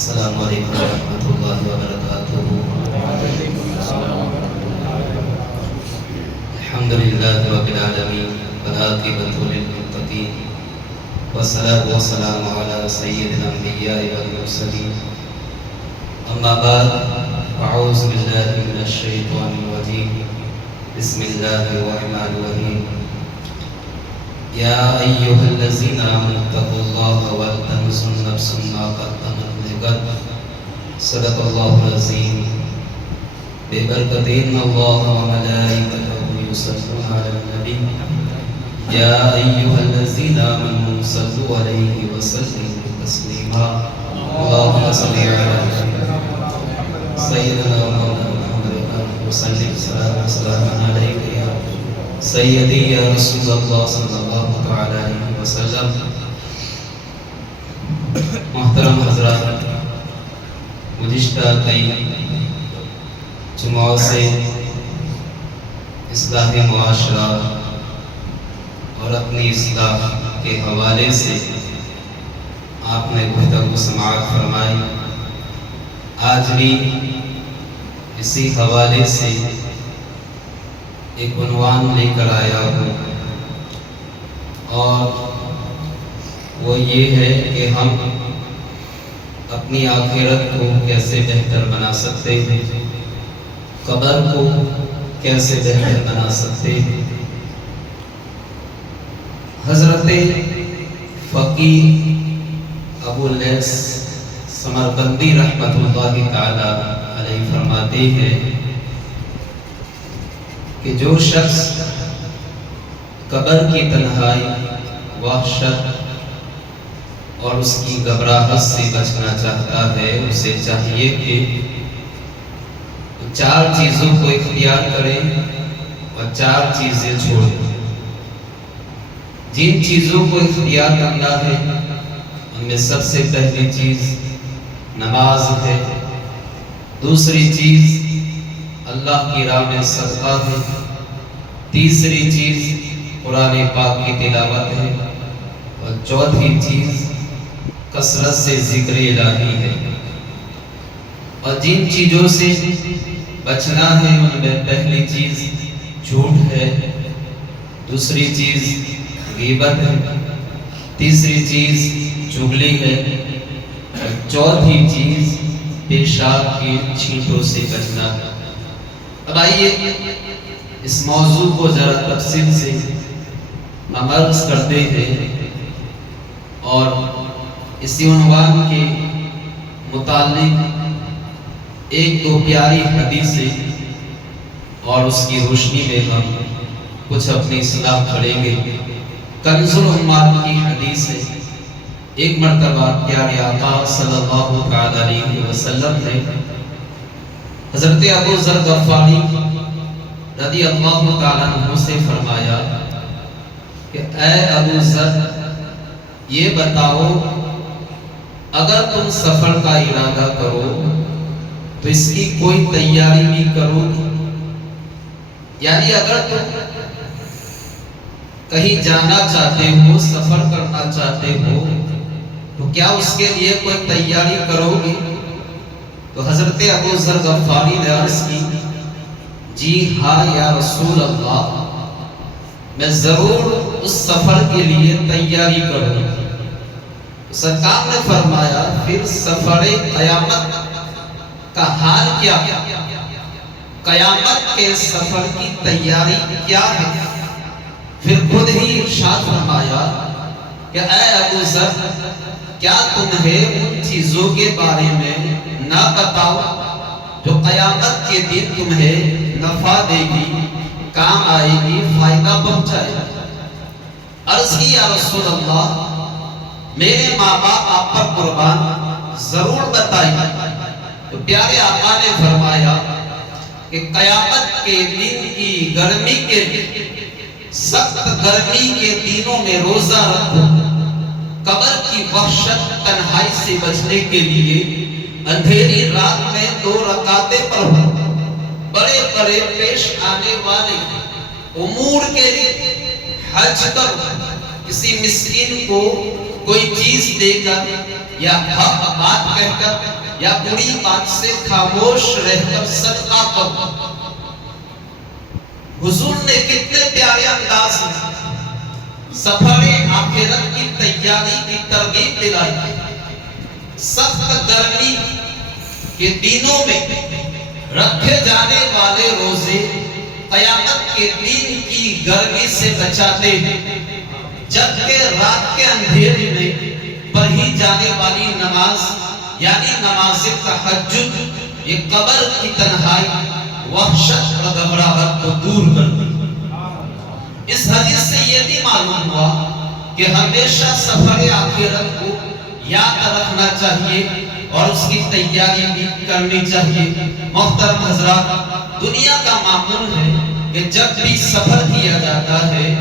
السلام علیکم ورحمۃ اللہ وبرکاتہ۔ الحمد للہ رب العالمین والعاقبۃ للمتقین والصلاۃ والسلام علی سید الانبیاء والمرسلین، اما بعد اعوذ باللہ من الشیطان الرجیم، بسم اللہ الرحمن الرحیم۔ یا ایھا الذین آمنوا اتقوا اللہ ولتنظر نفس ما قدمت لغد، صدق اللہ العظیم۔ ببرکۃ ان اللہ وملائکتہ یصلون علی النبی، یا ایھا الذین آمنوا صلوا علیہ وسلموا تسلیما، اللہم صل علی سیدنا محمد وسلم صلاۃ علیہ یا سیدی یا رسول اللہ صلی اللہ تعالی علیہ وسلم۔ محترم حضرات، گزشتہ کئی جمعوں سے اصلاح معاشرہ اور اپنی اصلاح کے حوالے سے آپ نے گفتگو سماعت فرمائی۔ آج بھی اسی حوالے سے ایک عنوان لے کر آیا ہوں، اور وہ یہ ہے کہ ہم اپنی آخرت کو کیسے بہتر بنا سکتے ہیں، قبر کو کیسے بہتر بنا سکتے ہیں۔ حضرت فقیہ ابو الیث سمرقندی رحمۃ اللہ تعالی علیہ فرماتے ہیں کہ جو شخص قبر کی تنہائی، وحشت اور اس کی گھبراہٹ سے بچنا چاہتا ہے، اسے چاہیے کہ چار چیزوں کو اختیار کرے اور چار چیزیں چھوڑ دیں۔ جن چیزوں کو اختیار کرنا ہے ان میں سب سے پہلی چیز نماز ہے، دوسری چیز اللہ کی راہ میں صدقہ ہے، تیسری چیز قرآن پاک کی تلاوت ہے، اور چوتھی چیز کثرت سے ذکر الہی ہے۔ اور جن چیزوں سے بچنا ہے ان میں پہلی چیز جھوٹ ہے، دوسری چیز غیبت ہے، تیسری چیز چغلی ہے، اور چوتھی چیز پیشاب کی چھینٹوں سے بچنا ہے۔ اب آئیے اس موضوع کو ذرا تفصیل سے عرض کرتے ہیں، اور اسی عنوان کے متعلق ایک دو پیاری حدیثیں اور اس کی روشنی میں ہم کچھ اپنی اصلاح کریں گے۔ کنز الامات کی حدیث ہے۔ ایک مرتبہ پیارے آقا صلی اللہ تعالی علیہ وسلم نے حضرت ابو ذر غفاری رضی اللہ تعالیٰ عنہ سے فرمایا کہ اے ابو ذر، یہ بتاؤ اگر تم سفر کا ارادہ کرو تو اس کی کوئی تیاری بھی کرو گی؟ یعنی اگر تم کہیں جانا چاہتے ہو، سفر کرنا چاہتے ہو، تو کیا اس کے لیے کوئی تیاری کرو گے؟ تو حضرت ابو ذر غفاری نے عرض کی، جی ہاں یا رسول اللہ، میں ضرور اس سفر کے لیے تیاری کروں گا۔ سرکار نے فرمایا، پھر سفر قیامت کا حال کیا؟ قیامت کے سفر کی تیاری کیا ہے؟ پھر خود ہی ارشاد فرمایا کہ اے ابو ذر، کیا تمہیں ان چیزوں کے بارے میں نہ بتاؤ جو قیامت کے دن تمہیں نفع دے گی، کام آئے گی، فائدہ پہنچائے گی؟ عرض کی یا رسول اللہ، میرے ماں باپ آپ پر قربان، ضرور بتائیے۔ تو پیارے آقا نے فرمایا کہ قیامت کے دن کی گرمی کے سخت گرمی کے دنوں میں روزہ رکھو، قبر کی وحشت تنہائی سے بچنے کے لیے اندھیری رات میں 2 رکعتیں پڑھو، بڑے بڑے پیش آنے والے امور کے لیے حج کرو، کسی مسکین کو کوئی چیز دے کر یا حق بات کہہ کر یا بری بات سے خاموش رہ کر صدقہ کرو۔ حضور نے کتنے پیارے انداز میں سفر آخرت کی تیاری کی ترغیب دلائی۔ سخت گرمی کے دنوں میں رکھے جانے والے روزے قیامت کے دن کی گرمی سے بچاتے ہیں، جبکہ رات کے اندھیرے میں پڑھی جانے والی نماز یعنی نماز تہجد یہ قبر کی تنہائی، وحشت اور گھبراہٹ کو دور کرتی ہے۔ اس حدیث سے یہ بھی معلوم ہوا کہ ہمیشہ سفر آخرت کو یاد رکھنا چاہیے اور اس کی تیاری بھی کرنی چاہیے۔ محترم حضرات، دنیا کا معمول ہے کہ جب بھی سفر کیا جاتا ہے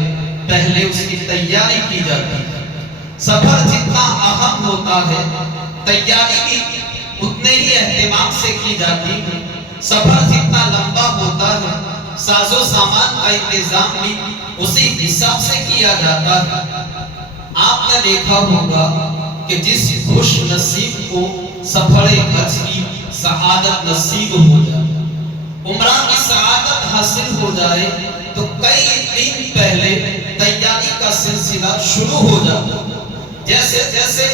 پہلے اس کی تیاری کی جاتی ہے۔ سفر جتنا اہم ہوتا ہے تیاری بھی اتنے ہی اہتمام سے کی جاتی ہے۔ سفر جتنا لمبا ہوتا ہے ساز و سامان کا انتظام بھی اسی حساب سے کیا جاتا ہے۔ آپ نے دیکھا ہوگا کہ جس خوش نصیب کو سفر حج کی سعادت نصیب ہو جائے، عمرہ کی سعادت حاصل ہو جائے، تو کئی دن پہلے تیاری کا سلسلہ شروع ہو جاتا ہے۔ جیسے جیسے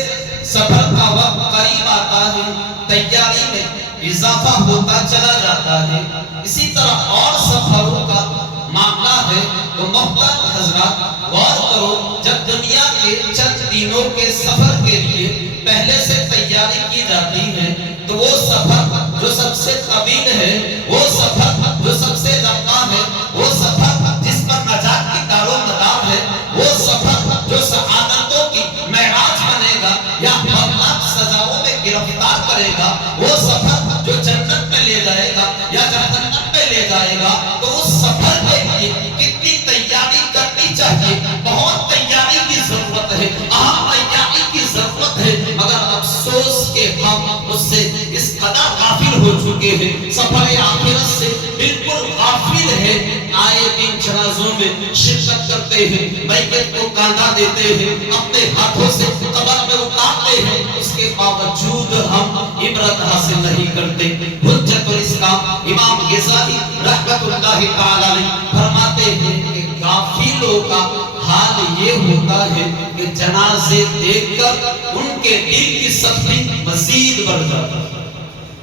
سفر کا وقت قریب آتا ہے تیاری میں اضافہ ہوتا چلا جاتا ہے۔ اسی طرح اور سفروں کا معاملہ ہے تو محترم حضرات غور کرو، جب دنیا کے چند دنوں کے سفر کے لیے پہلے سے تیاری کی جاتی ہے تو وہ سفر جو سب سے طویل ہے، وہ سفر جو سب سے لمبا ہے، وہ سفر جس پر نجات کی دار و مدار ہے، وہ سفر جو سعادتوں کی معراج بنے گا یا ہولناک سزاؤں میں گرفتار کرے گا، وہ سفر جو جنت میں لے جائے گا یا جہنم میں لے جائے گا، تو اس سفر کے لیے کتنی تیاری کرنی چاہیے۔ بہت تیاری کی ضرورت ہے، اہم تیاری کی ضرورت ہے، مگر افسوس کہ ہم اس سے اس قدر غافل ہو چکے ہیں، سفر آخرت سے بالکل غافل ہے۔ آئے دن جنازوں میں شرکت کرتے ہیں، میت کو کاندھا دیتے ہیں، اپنے ہاتھوں سے قبر میں اتارتے ہیں، اس کے باوجود ہم عبرت حاصل نہیں کرتے۔ حجت الاسلام امام غزالی رحمت اللہ تعالی علیہ فرماتے ہیں کہ غافلوں کا حال یہ ہوتا ہے کہ جنازے دیکھ کر ان کے دل کی سختی مزید بڑھ جاتی ہے۔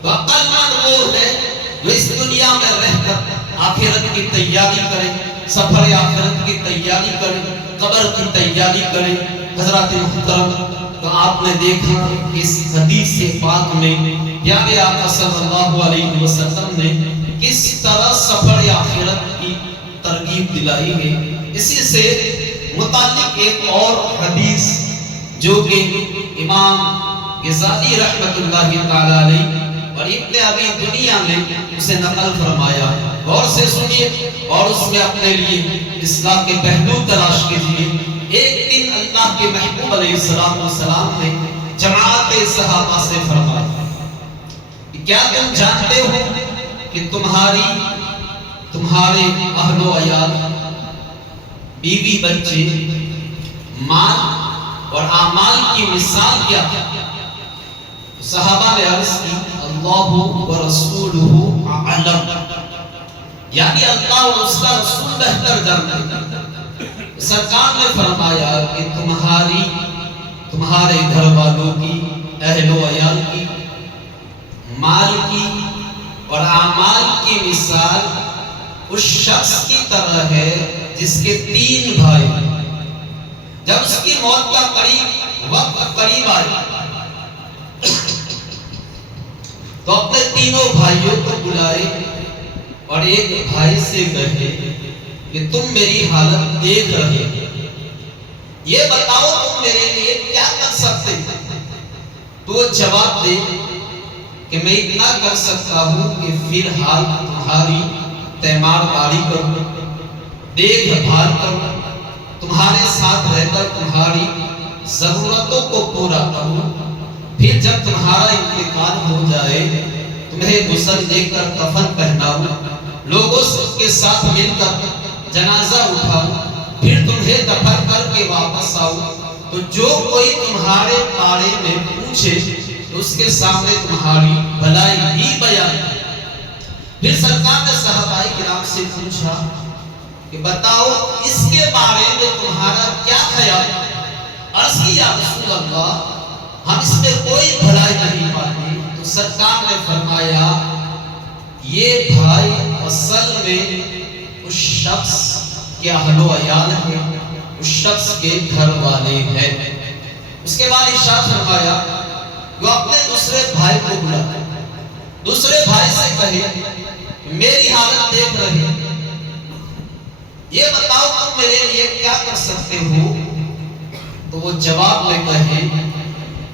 تو عقل مند وہ ہے جو اس دنیا میں رہ کر آخرت کی تیاری کرے، سفر آخرت کی تیاری کرے، قبر کی تیاری کرے۔ حضرات محترم، تو آپ نے دیکھا کہ اس حدیث پاک میں پیارے آقا صلی اللہ علیہ وسلم نے کس طرح سفر آخرت کی ترغیب دلائی ہے۔ اسی سے متعلق ایک اور حدیث جو کہ امام غزالی رحمت اللہ تعالی علیہ اور ابن ابی دنیا نے اسے نقل فرمایا، غور سے سنیے اور اس میں اپنے لیے اصلاح کے پہلو تلاش کیجیے۔ ایک دن اللہ کے محبوب علیہ السلام نے جماعت صحابہ سے فرمایا، کیا تم جانتے ہو کہ تمہارے اہل و عیال، بیوی بچے، مال اور اعمال کی مثال کیا ہے؟ صحابہ نے عرض کی، اللہ و رسولہ اعلم، یعنی اللہ اور اس کا رسول بہتر جانتے ہیں۔ سرکار نے فرمایا کہ تمہارے گھر والوں کی، اہل و عیال کی، مال کی اور اعمال کی مثال اس شخص کی طرح ہے جس کے 3 بھائی، جب اس کی موت کا وقت قریب آیا تو اپنے تینوں بھائیوں کو بلائے اور ایک بھائی سے کہے کہ تم میری حالت دیکھ رہے ہو، یہ بتاؤ تم میرے لیے کیا کر سکتے ہو؟ تو وہ جواب دے کہ میں اتنا کر سکتا ہوں کہ فی الحال تمہاری تیمارداری کروں، دیکھ بھال کروں، تمہارے ساتھ رہ کر تمہاری ضرورتوں کو پورا کروں، پھر جب تمہارا انتقال ہو جائے تمہیں غسل دے کر کفن پہناؤں، لوگوں کے ساتھ مل کر جنازہ اٹھاؤں، پھر تمہیں دفن کر کے واپس آؤں، تو جو کوئی تمہارے بارے میں پوچھے تو اس کے سامنے تمہاری بھلائی ہی بیان کرے۔ پھر سرکار نے صحابہ کرام سے پوچھا کہ بتاؤ اس کے بارے میں تمہارا کیا خیال ہے؟ عرض کی یا رسول اللہ ہم اس میں کوئی بھلائی نہیں پاتے۔ تو سرکار نے فرمایا یہ بھائی اصل میں اس شخص کے اہل و عیال ہے، اس شخص کے گھر والے ہیں۔ اس کے بعد ارشاد فرمایا وہ اپنے دوسرے بھائی کو بلا، دوسرے بھائی سے کہے میری حالت دیکھ رہے، یہ بتاؤ تم میرے لیے کیا کر سکتے ہو؟ تو وہ جواب میں کہے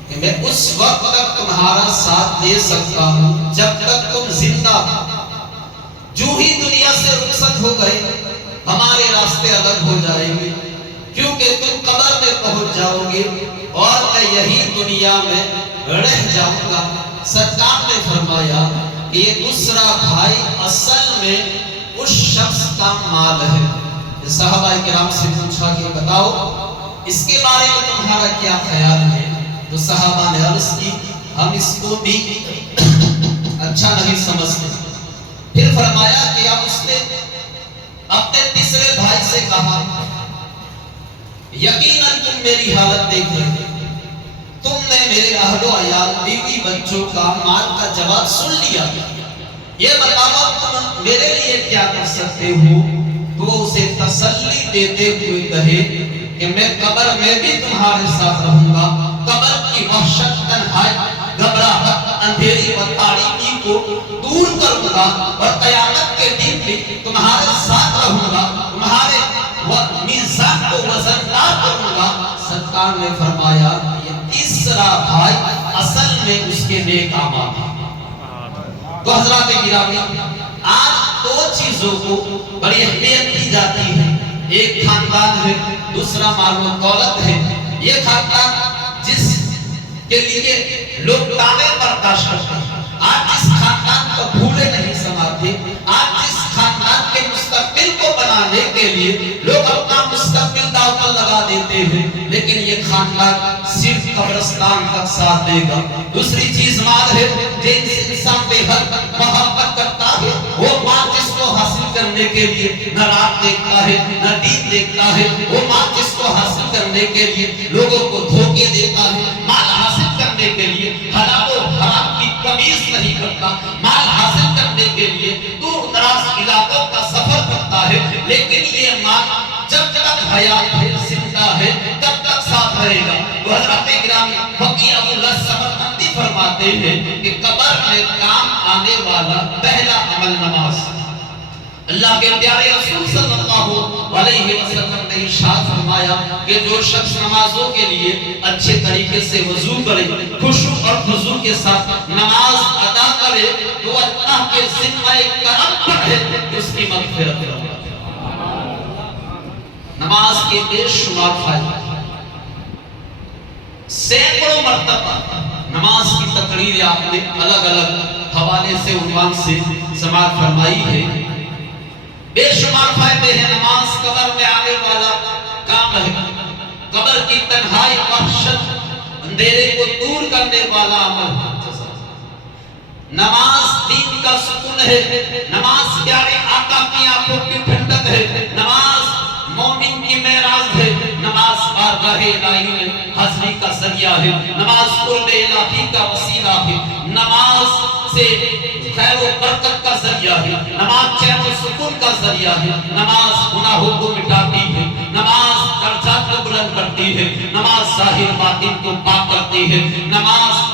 کہ میں اس وقت تک تمہارا ساتھ دے سکتا ہوں جب تک تم زندہ ہو، جو ہی دنیا سے رخصت ہو گئے ہمارے راستے الگ ہو جائیں گے، کیونکہ تم قبر میں پہنچ جاؤ گے اور میں یہی دنیا میں رہ جاؤں گا۔ سرکار نے فرمایا کہ یہ دوسرا بھائی اصل میں اس شخص کا مال ہے۔ صحابہ کرام سے پوچھا کہ بتاؤ اس کے بارے میں تمہارا کیا خیال ہے؟ تو صحابہ نے عرض کی ہم اس کو بھی اچھا نہیں سمجھتے۔ پھر فرمایا کہ اب اس نے اپنے تیسرے بھائی سے کہا یقیناً تم میری حالت دیکھ رہے، تم نے میرے اہل و عیال بیوی بچوں کا مال کا جواب سن لیا، یہ بتاؤ تم میرے لیے کیا کر سکتے ہو؟ تو اسے تسلی دیتے ہوئے کہے کہ میں قبر میں بھی تمہارے ساتھ رہوں گا، قبر کی وحشت، تنہائی، گھبراہٹ، اندھیری و تاریکی کو دور کروں گا اور قیامت کے دن بھی تمہارے ساتھ رہوں گا، تمہارے میزان کو وزندار کروں گا۔ سرکار نے فرمایا یہ تیسرا بھائی اصل میں اس کے نیک اعمال ہیں۔ تو حضرات گرامی آج دو چیزوں کو بڑی اہمیت دی جاتی ہے، ایک خاندان ہے، دوسرا مال و دولت ہے۔ یہ خاندان جس کے لیے لوگ تانے برداشت کرتے ہیں، آج جس خاندان کو بھولے نہیں سماتے، آج جس خاندان کے مستقبل کو بنانے کے لیے لوگ اپنا مستقبل داؤ پر لگا دیتے ہیں، لیکن یہ خاندان صرف قبرستان تک ساتھ دے گا۔ دوسری چیز مال ہے، جن سے انسان بے حد محبت کرتا ہے، وہ مال جس کو حاصل کرنے کے لیے نہ رات دیکھتا ہے نہ دن دیکھتا ہے، وہ مال جس کو حاصل کرنے کے لیے لوگوں کو دھوکے دیتا ہے، مال حاصل کرنے کے لیے حلال و حرام کی تمیز نہیں کرتا، مال حاصل کرنے کے لیے دور دراز علاقوں کا سفر کرتا ہے، لیکن یہ مال جب تک حیات ہے، زندہ ہے، تب تک ساتھ رہے گا۔ تو حضرت گرامی فقیہ ابو اللہ سمرقندی فرماتے ہیں کہ قبر میں کام آنے والا پہلا عمل نماز۔ اللہ کے پیارے رسول صلی اللہ علیہ وسلم نے ارشاد فرمایا کہ جو شخص نمازوں کے لیے اچھے طریقے سے وضو کرے، خشوع اور خضوع کے ساتھ نماز ادا کرے، تو اللہ کے ذمہ کرم پڑھے اس کی مغفرت کرے۔ نماز کے بے شمار فائدے، سینکڑوں مرتبہ نماز کی تقریر آپ نے الگ الگ حوالے سے عنوان سے سماعت فرمائی ہے۔ بے شمار فائدے ہیں۔ نماز قبر میں آنے والا کام ہے، قبر کی تنہائی، وحشت، اندھیرے کو دور کرنے والا عمل ہے۔ نماز دین کا سکون ہے، نماز پیارے آقا کی آنکھوں کی ٹھنڈک ہے، نماز مومن کی معراج ہے، نماز بارگاہ الہی میں حاضری کا ذریعہ ہے، نماز قرب الہی کا وسیلہ ہے، نماز سے خیر و برکت کا ذریعہ ہے، نماز چین و سکون کا ذریعہ ہے، نماز گناہوں کو مٹاتی ہے، نماز درجات کو بلند کرتی ہے، نماز ظاہر باطن کو پاک کرتی ہے، نماز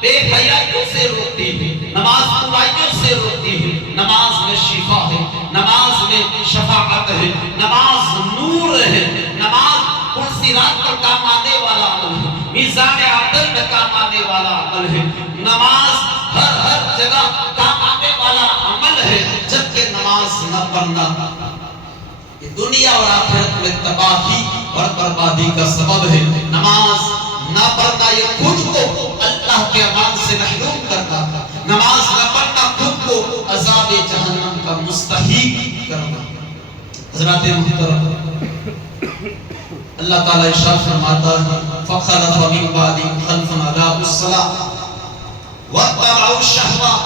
بے حیائیوں سے روکتی ہے، نماز برائیوں سے روکتی ہے، نماز میں شفا ہے، نماز میں شفاعت ہے، نماز نور ہے، نماز صراط پر کام آنے والا عمل ہے، میزان عدل میں کام آنے والا عمل ہے، نماز ہر جگہ کام آنے والا عمل ہے، جبکہ نماز نہ پڑھنا یہ دنیا اور آخرت میں تباہی اور بربادی کا سبب ہے۔ نماز نہ پڑھنا یہ خود کو اللہ کے امان سے محروم کرتا تھا، نماز نہ پڑھنا خود کو عذاب جہنم کا مستحق کرنا۔ حضرات محترم، اللہ تعالیٰ ارشاد فرماتا ہے فَخَلَفَ مِن بَعْدِهِمْ خَلْفٌ أَضَاعُوا الصَّلَاةَ وَاتَّبَعُوا الشَّهْوَاتَ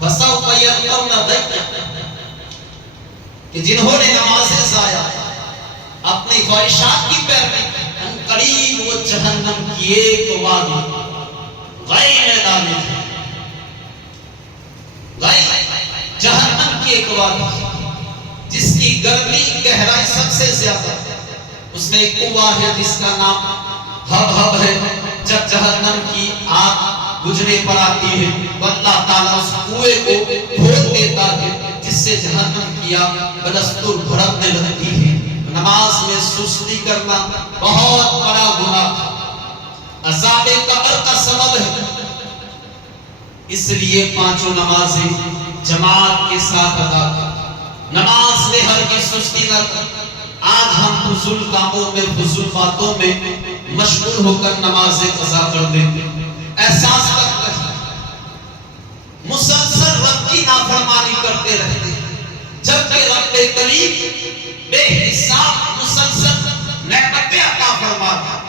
فَسَوْفَ يَلْقَوْنَ غَيًّا، کہ جنہوں نے نمازیں ضائع اپنی خواہشات کی پیروی ان قریب وہ جہنم کی ایک وادی غیر میدان جہنم کی ایک وادی جس کی گرمی گہرائی سب سے زیادہ، اس میں ایک کنواں ہے جس کا نام ہب ہے۔ جب جہنم کی آگ بجھنے پر آتی ہے تو اللہ تعالیٰ اس کنویں کو کھول دیتا ہے جس سے جہنم کی آگ بدستور بھڑکنے لگتی ہے۔ نماز میں سستی کرنا بہت بڑا گناہ عذاب قبر کا سبب ہے، اس لیے پانچوں نمازیں جماعت کے ساتھ ادا کر، نماز میں ہرگز سستی نہ کر۔ آج ہم فضول کاموں میں فضول باتوں میں مشغول ہو کر نمازیں قضا کر دیتے، احساس کرتے ہیں مسلسل رب کی نافرمانی کرتے رہتے ہیں، جبکہ رب کریم بے حساب مسلسل نعمتیں عطا فرماتا ہے۔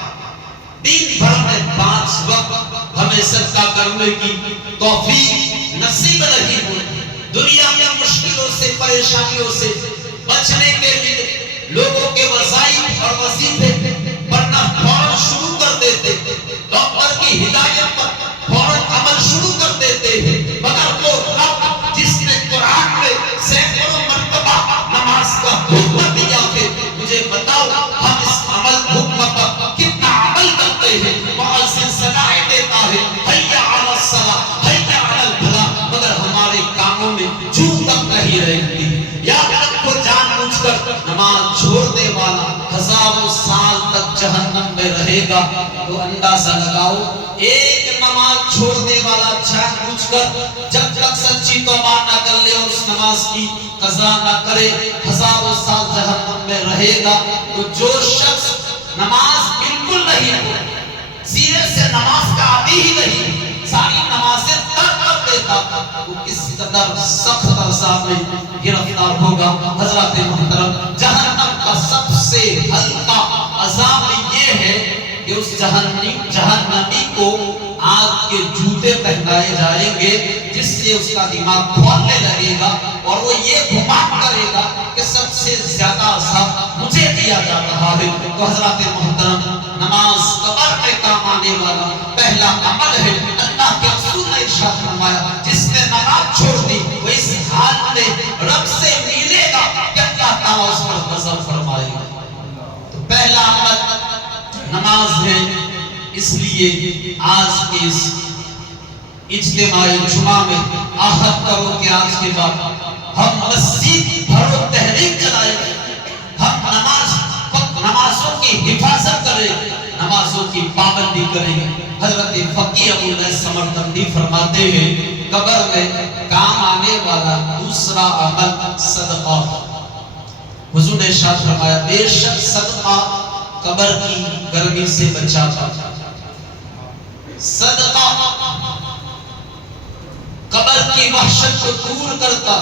دن بھر میں 5 وقت ہمیں صدقہ کرنے کی توفیق نصیب نہیں ہوئی۔ دنیا میں مشکلوں سے پریشانیوں سے بچنے کے لیے لوگوں کے وظائف اور وظیفے پڑھنا فوراً شروع کر دیتے، ڈاکٹر کی ہدایت پر فوراً عمل شروع کر دیتے ہیں، مگر وہ رب جس نے قرآن میں سینکڑوں مرتبہ نماز کا حکم دیا ہے، مجھے بتاؤ ہم اس عمل حکم پر کتنا عمل کرتے ہیں؟ مؤذن صدائیں دیتا ہے حیا علی الصلاۃ حیا علی الفلاح، مگر ہمارے کاموں میں چوں تک نہیں رہتی۔ یاد رکھو جان بوجھ کر نماز چھوڑنے والا ہزاروں سال تک جہنم میں رہے گا۔ تو اندازہ لگاؤ ایک نماز چھوڑنے والا جان بوجھ کر جب تک سچی توبہ نہ کر لے اور اس نماز کی قضا نہ کرے ہزاروں سال جہنم میں رہے گا۔ تو جو شخص نماز بالکل نہیں پڑھے، سینے سے نماز کا عادی ہی نہیں، ساری نمازیں ترک کر دیتا، وہ کس قدر سخت عذاب میں گرفتار ہوگا۔ حضرات محترم، جہنم کا سب سے ہلکا عذاب یہ ہے کہ اس جہنمی کو آگ کے جوتے پہنائے جائیں گے جس سے اس کا دماغ کھولنے لگے گا اور وہ یہ گمان کرے گا کہ سب سے زیادہ عذاب مجھے دیا جا رہا ہے۔ تو حضرات محترم، نماز قبر میں کام آنے والا پہلا عمل ہے۔ اللہ کے رسول نے ارشاد فرمایا جس نے نماز چھوڑ دی وہ اس حال میں رب سے ملے گا کہ اللہ تعالیٰ اس پر غضب فرمائے گا۔ تو پہلا عمل نماز ہے، اس لیے آج کے اس اجتماعی جمعہ میں عہد کرو کہ آج کے بعد ہم مسجد بھرو تحریک چلائیں گے، ہم نمازوں کی حفاظت کریں، نمازوں کی پابندی کریں گے۔ حضرت فقی ابو العز سمرقندی فرماتے ہیں قبر میں کام آنے والا دوسرا عمل صدقہ۔ حضور نے ارشاد فرمایا بے شک صدقہ قبر کی گرمی سے بچاتا، صدقہ قبر کی وحشت کو دور کرتا،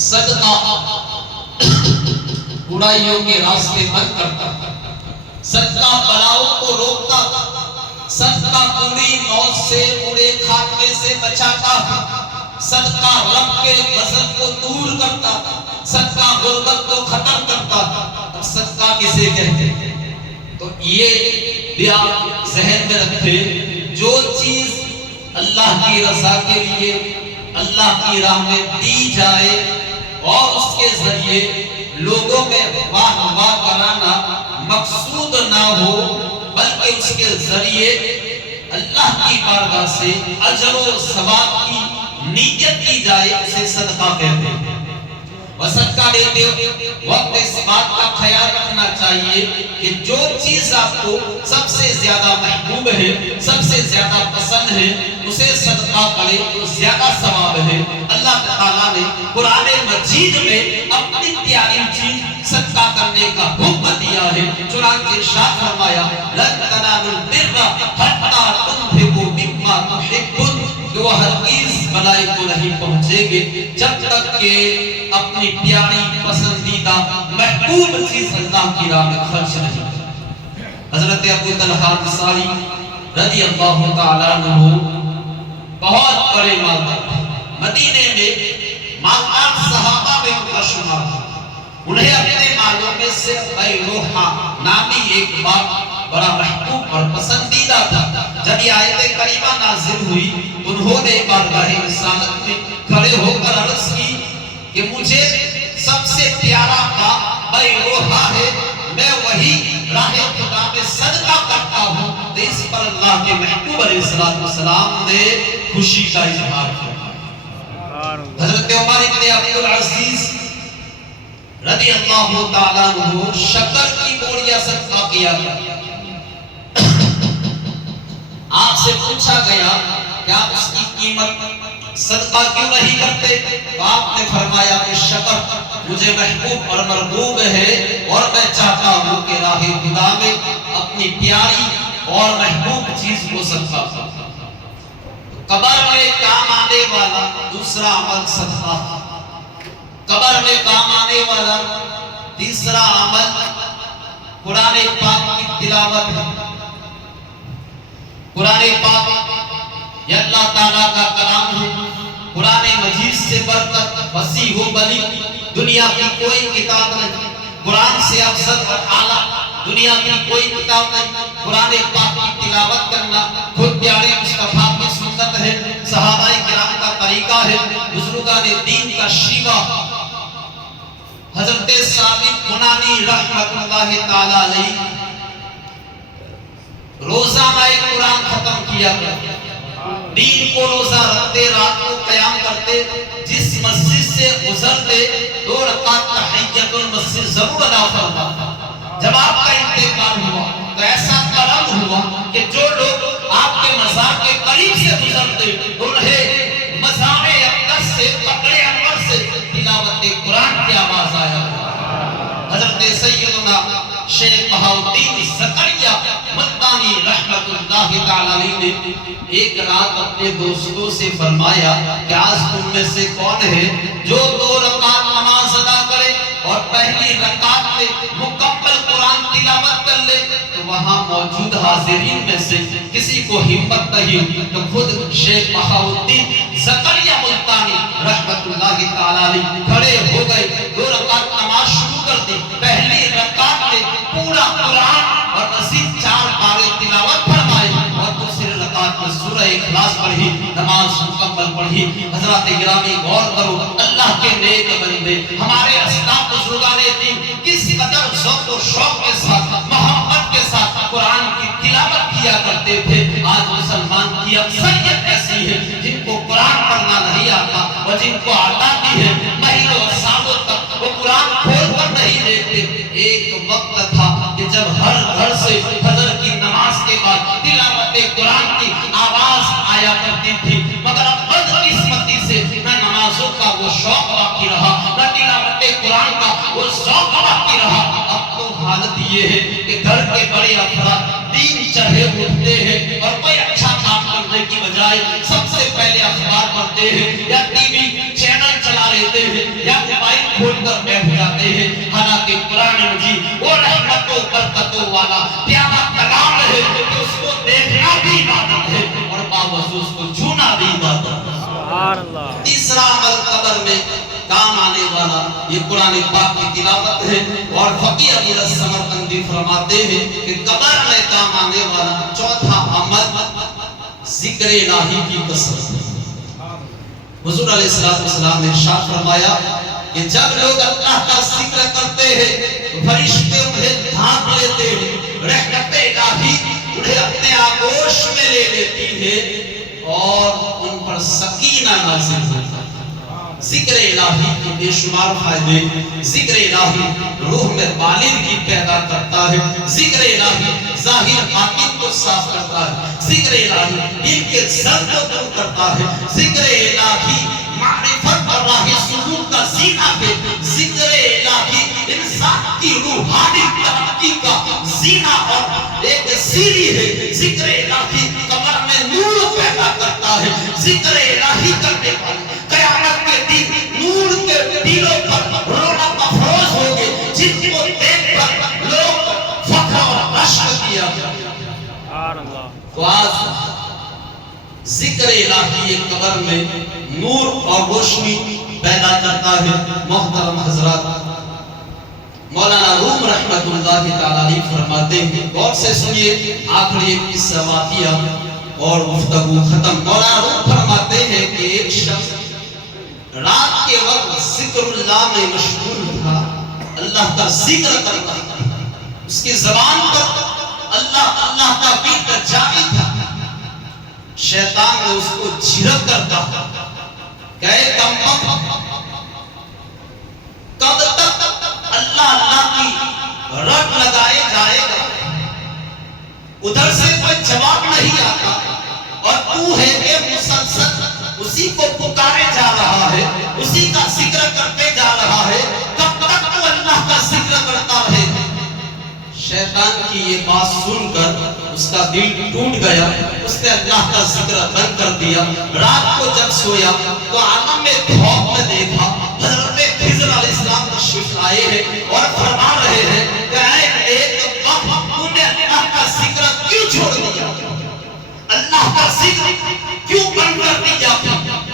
صدقہ برائیوں کے راستے بند کرتا، صدقہ بلاؤں کو روکتا، صدقہ بری موت سے برے خاتمے سے بچاتا، صدقہ رب کے غضب کو دور کرتا، صدقہ غربت کو ختم کرتا۔ اب صدقہ کسے کہتے ہیں؟ تو یہ بھی آپ ذہن میں رکھیں، جو چیز اللہ کی رضا کے لیے اللہ کی راہ میں دی جائے اور اس کے ذریعے لوگوں میں واہ واہ کرانا مقصود نہ ہو بلکہ اس کے ذریعے اللہ کی بارگاہ سے اجر و ثواب کی نیت کی جائے اسے صدقہ کہتے ہیں۔ اور صدقہ دیتے وقت اس بات کا خیال رکھنا چاہیے کہ جو چیز آپ کو سب سے زیادہ محبوب ہے، سب سے زیادہ پسند ہے، اسے صدقہ کرے تو زیادہ ثواب ہے۔ اللہ تعالیٰ نے قرآن مجید میں اپنی پیاری چیز صدقہ کرنے کا حکم دیا ہے، چنانچہ ارشاد فرمایا لن تنالوا البر حتى تنفقوا مما تحبون، کہ وہ ہرگز بھلائی کو نہیں پہنچیں گے جب تک کہ اپنی پیاری پسندیدہ محبوب چیز اللہ کی راہ میں خرچ نہیں. حضرت ابو طلحہ انصاری رضی اللہ تعالیٰ عنہ بہت بڑے مالدار تھے. مدینے میں مالدار صحابہ میں ان کا شمار تھا. انہیں اپنے مالوں میں سے بیروحہ نامی ایک باغ بڑا محبوب اور پسندیدہ تھا. جب یہ آیت کریمہ نازل ہوئی انہوں نے بارگاہ رسالت میں کھڑے ہو کر عرض کی کہ مجھے سب سے پیارا باغ بیروحہ ہے, میں وہی راہ خدا میں صدقہ کرتا ہوں. تو اس پر اللہ کے محبوب علیہ السلام نے خوشی کا اظہار کیا. حضرت عمر بن عبد العزیز رضی اللہ تعالیٰ عنہ شکر کی بوریاں صدقہ کیا. آپ سے پوچھا گیا کہ آپ اس کی قیمت صدقہ کیوں نہیں کرتے؟ تو آپ نے فرمایا کہ شکر مجھے محبوب اور مرغوب ہے اور میں چاہتا ہوں کہ راہ خدا میں اپنی پیاری اور محبوب چیز کو صدقہ کروں. قبر میں کام آنے والا دوسرا عمل صدقہ. قبر میں کام آنے والا تیسرا عمل قرآن پاک کی تلاوت ہے. قرآن پاک یہ اللہ تعالیٰ کا کلام ہے. قرآن مجید سے بڑھ کر وسیع و بلی دنیا کی کوئی کتاب نہیں. قرآن سے افضل اور اعلیٰ دنیا کی کوئی کتاب نہیں. قرآن پاک کی تلاوت کرنا خود پیارے مصطفیٰ کی سنت ہے, صحابہ کرام کا طریقہ ہے, بزرگان دین کا شیوہ. حضرت ثابت بنانی رحمۃ اللہ تعالی علیہ روزانہ ایک قرآن ختم کیا کرتے. دین کو روزہ رکھتے, رات کو قیام کرتے, جس مسجد سے گزرتے 2 رکعت تحیۃ المسجد ضرور ادا فرماتے. جب آپ کا انتقال ہوا تو ایسا کرم ہوا کہ جو لوگ آپ کے مزار کے قریب سے گزرتے انہیں مزار اقدس سے قبر انور سے تلاوت قرآن کی آواز آیا. حضرت سیدنا شیخ بہاؤالدین زکریا ملتانی رحمت اللہ تعالی علیہ نے ایک رات اپنے دوستوں سے فرمایا کہ آج تم میں سے کون ہے جو 2 رکعت نماز ادا کرے اور پہلی رکعت میں مکمل قرآن تلاوت کر لے. تو وہاں موجود حاضرین میں سے کسی کو ہمت نہیں تو خود شیخ بہاؤالدین زکریا ملتانی رحمت اللہ تعالی علیہ کھڑے ہو گئے, 2 رکعت نماز شروع کر دی. پہلی رکعت میں پورا قرآن اور مزید 4 پارے تلاوت فرمائے اور دوسری رکعت میں سورہ اخلاص پڑھی, نماز مکمل پڑھی. حضرات گرامی غور کرو, اللہ کے نیک بندے ہمارے اسلاف بزرگان دین کس قدر ذوق و شوق کے ساتھ محبت کے ساتھ قرآن کی تلاوت کیا کرتے تھے. آج مسلمان کی اکثریت ایسی ہے جن کو قرآن پڑھنا نہیں آتا اور جن کو آتا بھی ہے مہینوں اور سالوں تک وہ قرآن کھول کر نہیں دیکھتے. ایک وقت تھا کہ جب ہر گھر سے فجر کی نماز کے بعد تلاوت قرآن کی آواز آیا کرتی تھی, مگر اب بدقسمتی سے نہ نمازوں کا وہ شوق باقی رہا نہ تلاوت قرآن کا وہ شوق باقی رہا. اب تو حالت یہ ہے کہ گھر کے بڑے افراد دین چڑھے اٹھتے ہیں اور کوئی اچھا کام کرنے کی بجائے سب سے پہلے اخبار پڑھتے ہیں یا ٹی وی چینل چلا لیتے ہیں یا موبائل کھول کر بیٹھ جاتے ہیں. حالانکہ قرآن مجید وہ رحمت و برکتوں والا پیارا کلام ہے کہ اس کو دیکھنا بھی عبادت ہے اور باوجود اس کو چھونا بھی عبادت ہے. تیسرا عمل قبر میں کام آنے والا یہ قرآن پاک کی تلاوت ہے. اور فقیہ ابو السمرقندی فرماتے ہیں کہ قبر میں کام آنے والا چوتھا عمل ذکر الہی کی کثرت ہے. حضور علیہ السلام نے ارشاد فرمایا کہ جب لوگ اللہ کا ذکر کرتے ہیں تو فرشتے انہیں ڈھانپ لیتے ہیں, رحمت الہی انہیں اپنے آغوش میں لے لیتی ہے اور ان پر سکینہ نازل ہوتا ہے. ذکر الہی کے بے شمار فائدے. ذکر الہی روح میں بالغی پیدا کرتا ہے. ذکر الہی ظاہر باطن کو صاف کرتا ہے. ذکر الہی دل کے زر کو دور کرتا ہے. ذکر الہی معرفت اور راہ سلوک کا زینہ ہے. ذکر الہی انسان کی روحانی ترقی کا زینہ اور ایک سیڑھی ہے. ذکر الہی قبر میں نور پیدا کرتا ہے. ذکر الہی کرنے والے قیامت کے دن نور کے دلوں پر تو آج ذکر الہی قبر میں نور اور روشنی پیدا کرتا ہے۔ محترم حضرات، مولانا روم رحمت اللہ تعالی علیہ فرماتے ہیں، غور سے سنیے، آخری ایک قصہ واقعہ اور گفتگو ختم۔ مولانا روم فرماتے ہیں کہ ایک شخص رات کے وقت ذکر اللہ میں مشغول تھا، اللہ کا ذکر کرتا تھا، اس کی زبان پر اللہ اللہ کا ذکر جاری تھا۔ شیطان نے اس کو جھڑک کر کہا کہ اے کم کب تک اللہ اللہ کی رٹ لگائے جائے گا؟ ادھر سے کوئی جواب نہیں آتا اور تو ہے کہ مسلسل اسی کو پکارے جا رہا ہے، اسی کا ذکر کرتے جا رہا ہے، کب تک تو اللہ کا ذکر کرتا ہے؟ شیطان کی یہ بات سن کر اس کا دل ٹوٹ گیا، اس نے اللہ کا ذکر بند کر دیا۔ رات کو جب سویا تو عالم میں خواب میں دیکھا حضرت خضر علیہ السلام تشریف لائے ہیں اور فرما رہے ہیں کہ اے ایک وقت تو نے اللہ کا ذکر کیوں چھوڑ دیا، اللہ کا ذکر کیوں بند کر دیا؟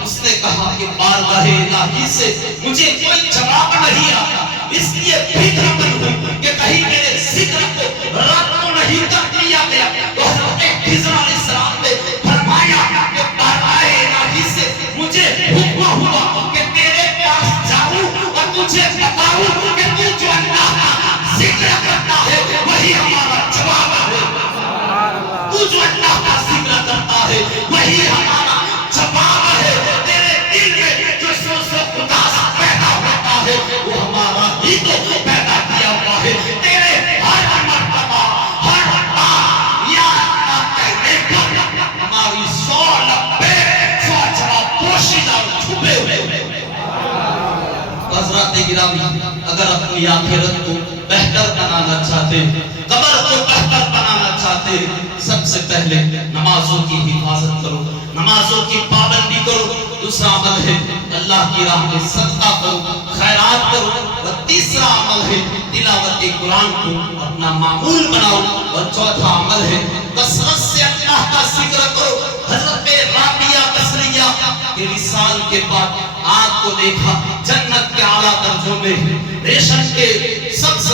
اس نے کہا کہ بارگاہ الہی سے مجھے کوئی جواب نہیں آتا، اس لیے فکر مند ہوں کہ کہیں میرے ذکر کو رد تو نہیں کر دیا گیا۔ تو حضرت خضر علیہ السلام نے فرمایا کہ بارگاہ الہی سے مجھے حکم ہوا کہ تیرے پاس جاؤں اور تجھے بتاؤں کہ تو جو اللہ کا ذکر کرتا ہے وہی ہمارا جواب ہے، تو جو اللہ کا ذکر کرتا ہے وہی ہمارا جواب ہے۔ تیرے دل میں جو سوز و خداس پیدا ہوتا ہے وہ ہمارا ہی تو پیدا کیا ہوا ہے۔ تیرے ہر مرتبہ ہر بار یا اللہ کہنے پر ہماری 100 جواب پوشیدہ چھپے ہوئے۔ حضرات گرامی، اگر اپنی آخرت کو بہتر بنانا چاہتے، قبر کو بہتر بنانا چاہتے، سب سے پہلے نمازوں کی حفاظت کرو، نمازوں کی پابندی کرو۔ دوسرا عمل ہے اللہ کی راہ میں صدقہ کرو، خیرات کرو۔ اور تیسرا عمل ہے تلاوت قرآن کو اپنا معمول بناؤ۔ اور چوتھا عمل ہے کثرت سے اللہ کا ذکر کرو۔ حضرت رابعہ بصریہ کے وصال کے بعد آنکھ کو دیکھا، جنت کے اعلیٰ درجوں میں ریشم کے سبز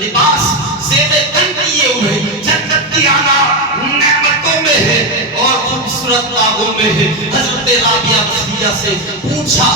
لباس زیب تن کیے ہوئے جنت کی اعلیٰ نعمتوں میں ہے اور خوبصورت باغوں میں ہے۔ حضرت رابعہ بصریہ سے پوچھا،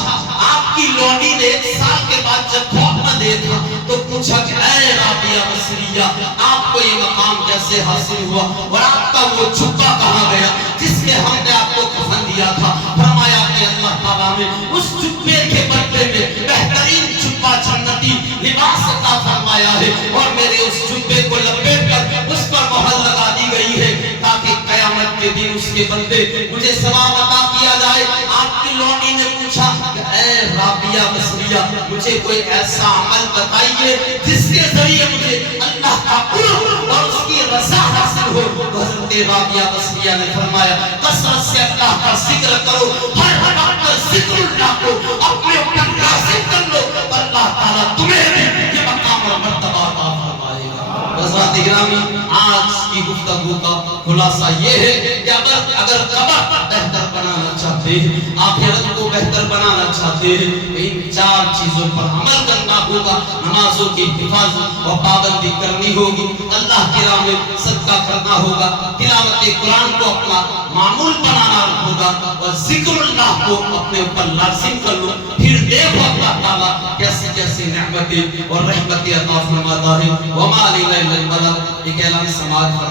آپ کی لونڈی نے 1 سال کے بعد جب خواب میں دیکھا تو پوچھا کہ اے رابعہ بصریہ، آپ کو یہ مقام کیسے حاصل ہوا اور آپ کا وہ جھبا کہاں گیا جس کے ہم نے آپ کو کفن دیا تھا؟ فرمایا کہ اللہ تعالیٰ نے اس جھبے کے بدلے میں بہترین جھبا جنتی لباس عطا فرمایا ہے اور میرے اس جھبے کو لپیٹ کر اس پر مہر لگا دی گئی ہے تاکہ قیامت کے دن اس کے بدلے مجھے ثواب عطا کیا جائے۔ آپ کی لونڈی نے پوچھا کہ اے رابعہ بصریہ، مجھے کوئی ایسا عمل بتائیے جس کے ذریعے مجھے اللہ کا قرب اور اس کی رضا حاصل ہو۔ حضرت رابعہ بصریہ نے فرمایا کثرت سے اللہ کا ذکر کرو، ہر وقت ذکر اللہ کو اپنے اوپر لازم کر لو، اللہ تعالیٰ تمہیں بھی یہ مقام اور مرتبہ عطا فرمائے گا۔ حضرات گرامی، آج کی گفتگو کا خلاصہ یہ ہے کہ اگر قبر بہتر بنانا چاہتے ہیں، آخرت کو بہتر بنانا چاہتے ہیں، ان 4 چیزوں پر عمل کرنا ہوگا۔ نمازوں کی حفاظت اور پابندی کرنی ہوگی، اللہ کی راہ میں صدقہ کرنا ہوگا، تلاوت قرآن کو اپنا معمول بنانا ہوگا اور ذکر اللہ کو اپنے اوپر لازم کر لو۔ پھر دیکھو اللہ تعالیٰ کیسی کیسی نعمتیں اور رحمتیں عطا فرماتا ہے۔ وما علینا الا البلاغ، ایک اعلان سماعت فرما